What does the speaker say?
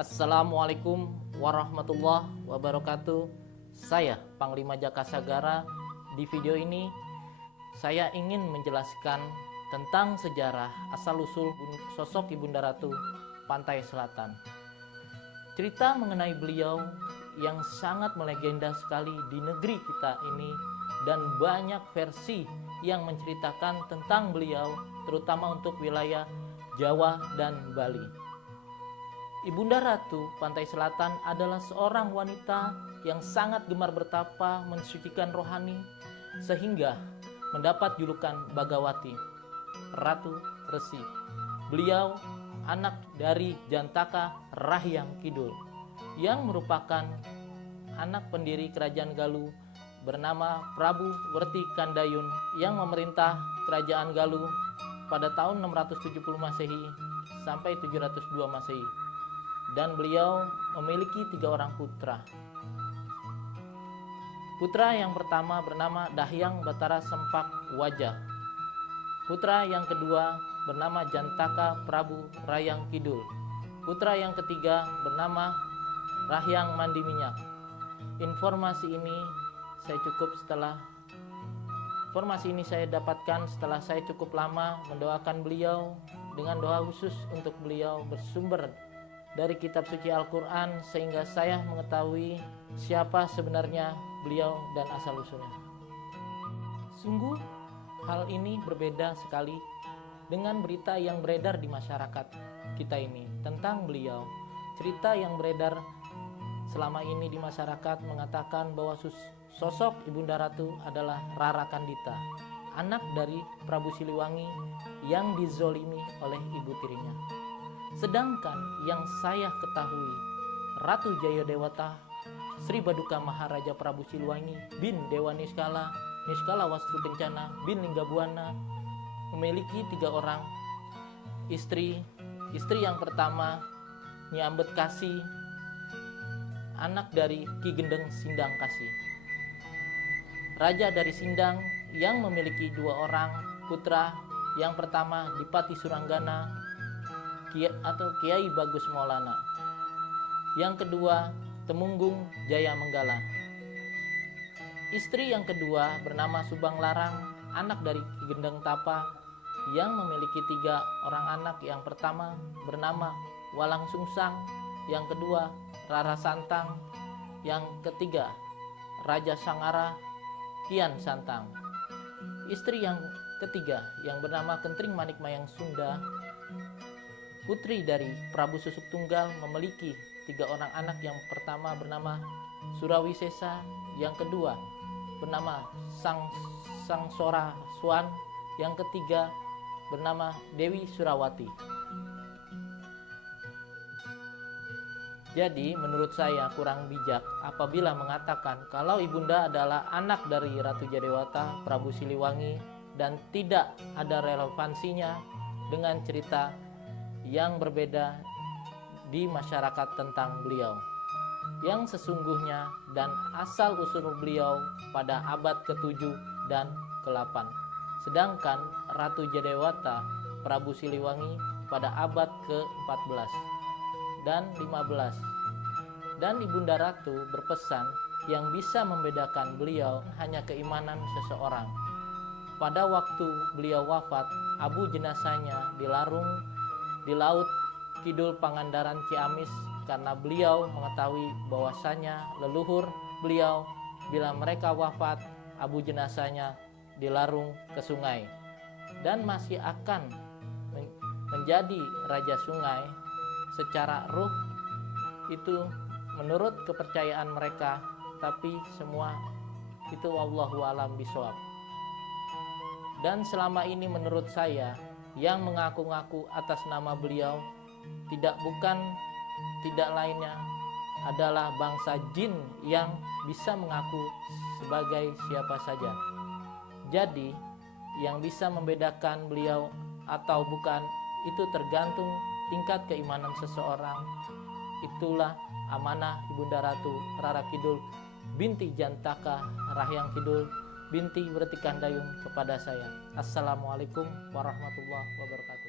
Assalamualaikum warahmatullahi wabarakatuh. Saya Panglima Jaka Sagara. Di video ini saya ingin menjelaskan tentang sejarah asal-usul sosok Ibunda Ratu Pantai Selatan. Cerita mengenai beliau yang sangat melegenda sekali di negeri kita ini, dan banyak versi yang menceritakan tentang beliau, terutama untuk wilayah Jawa dan Bali. Ibunda Ratu Pantai Selatan adalah seorang wanita yang sangat gemar bertapa, mensucikan rohani, sehingga mendapat julukan Bagawati, Ratu Resi. Beliau anak dari Jantaka Rahyang Kidul, yang merupakan anak pendiri kerajaan Galuh bernama Prabu Werti Kandayun, yang memerintah kerajaan Galuh pada tahun 670 Masehi sampai 702 Masehi. Dan beliau memiliki 3 orang putra. Putra yang pertama bernama Dahyang Batara Sempak Wajah. Putra yang kedua bernama Jantaka Prabu Rayang Kidul. Putra yang ketiga bernama Rahyang Mandi Minyak. Informasi ini saya dapatkan setelah saya cukup lama mendoakan beliau dengan doa khusus untuk beliau bersumber dari kitab suci Al-Quran, sehingga saya mengetahui siapa sebenarnya beliau dan asal-usulnya. Sungguh hal ini berbeda sekali dengan berita yang beredar di masyarakat kita ini tentang beliau. Cerita yang beredar selama ini di masyarakat mengatakan bahwa sosok Ibunda Ratu adalah Rara Kandita, anak dari Prabu Siliwangi yang dizolimi oleh ibu tirinya. Sedangkan yang saya ketahui, Ratu Jayadewata Sri Baduka Maharaja Prabu Siliwangi bin Dewa Niskala Wastru Kencana bin Linggabuana memiliki 3 orang istri. Istri yang pertama Nyi Ambet Kasih, anak dari Ki Gendeng Sindang Kasih, raja dari Sindang, yang memiliki 2 orang putra. Yang pertama Dipati Suranggana atau Kiai Bagus Maulana. Yang kedua Temunggung Jaya Menggala. Istri yang kedua bernama Subang Larang, anak dari Ki Gendeng Tapa, yang memiliki 3 orang anak. Yang pertama bernama Walang Sungsang, yang kedua Rara Santang, yang ketiga Raja Sangara Kian Santang. Istri yang ketiga yang bernama Kentring Manik Mayang Sunda, putri dari Prabu Susuk Tunggal, memiliki 3 orang anak. Yang pertama bernama Surawi Sesa, yang kedua bernama Sangsora Swan, yang ketiga bernama Dewi Surawati. Jadi menurut saya kurang bijak apabila mengatakan kalau Ibunda adalah anak dari Ratu Jayadewata Prabu Siliwangi dan tidak ada relevansinya dengan cerita yang berbeda di masyarakat tentang beliau, yang sesungguhnya dan asal usul beliau pada abad ke-7 dan ke-8, sedangkan Ratu Jayadewata Prabu Siliwangi pada abad ke-14 dan 15. Dan Ibunda Ratu berpesan yang bisa membedakan beliau hanya keimanan seseorang. Pada waktu beliau wafat, abu jenazahnya dilarung di Laut Kidul Pangandaran Ciamis, karena beliau mengetahui bahwasanya leluhur beliau bila mereka wafat, abu jenazahnya dilarung ke sungai dan masih akan menjadi raja sungai secara ruh. Itu menurut kepercayaan mereka, tapi semua itu wallahu alam bishawab. Dan selama ini menurut saya, yang mengaku-ngaku atas nama beliau tidak lainnya adalah bangsa jin yang bisa mengaku sebagai siapa saja. Jadi yang bisa membedakan beliau atau bukan itu tergantung tingkat keimanan seseorang. Itulah amanah Ibunda Ratu Rara Kidul binti Jantaka Rahyang Kidul binti Werti Kandayun kepada saya. Assalamualaikum warahmatullahi wabarakatuh.